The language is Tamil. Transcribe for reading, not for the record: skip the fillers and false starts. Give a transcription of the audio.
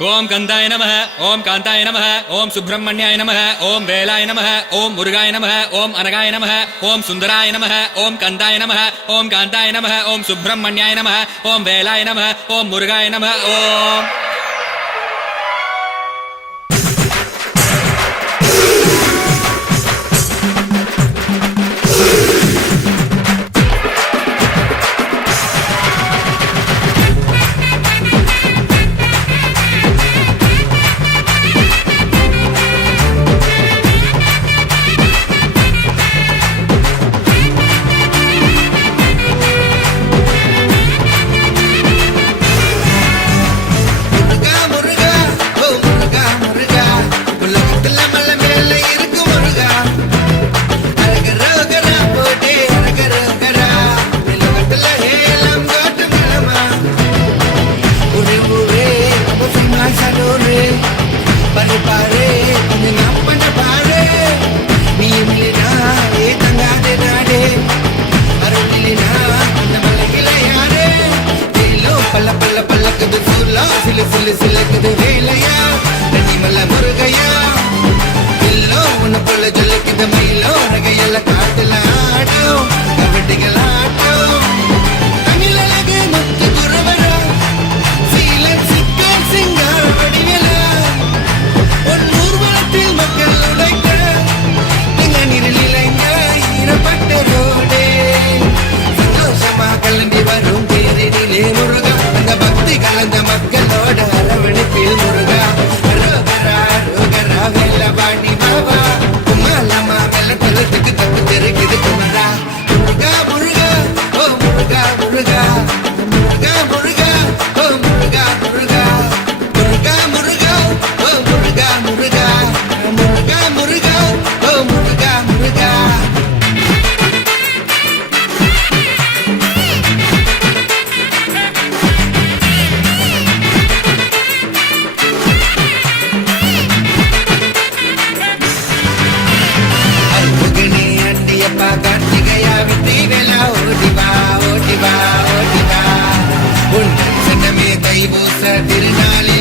ஓம் கந்தாய நமः ஓம் காந்தாய நமः ஓம் சுப்பிரமணியாய நமः ஓம் வேலாய நமः ஓம் முருகாய நமः ஓம் அனகாய நமः ஓம் சுந்தராய நமः ஓம் கந்தாய நமः ஓம் காந்தாய நமः ஓம் சுப்பிரமணியாய நமः ஓம் வேலாய நமः ஓம் முருகாய நமः ஓம் சிலக்குது வேலையா நனிமல்ல முருகையா எல்லோ உன்னை போல ஜொலிக்குது மயிலோ நகையல்ல காட்டுல ஆடும் கபடிகள் ஆட்டும் தமிழ் அழகு முத்து குருவரா சீலன் சிக்கல் சிங்கார் வடிவேலா உன் ஊர்வலத்தில் மக்கள் உடைக்க நீங்க நிரல் இளைஞ ஈரப்பட்ட ரோடே சந்தோஷமா கிளம்பி வரும் பேரிலே முருகா அந்த பக்தி கலந்த மக்களோட அரவணைப்பில் முருகா ரோகரா ரோகரா வேலவாணி பாபா குமாலமா வெள்ளத்துக்கு தப்பு தெரிக்குது குமரா முருகா முருகா ஓ முருகா முருகா முருகா முருகா ஓ முருகா முருகா முருகா முருகா ஓ முருகா முருகா முருகா முருகா ஓ முருகா முருகா கார்த்திகையா வித்தி வேலா ஓடிவா ஓடிவா ஓடிவா உன் சங்கமே தைபூச திருநாளில்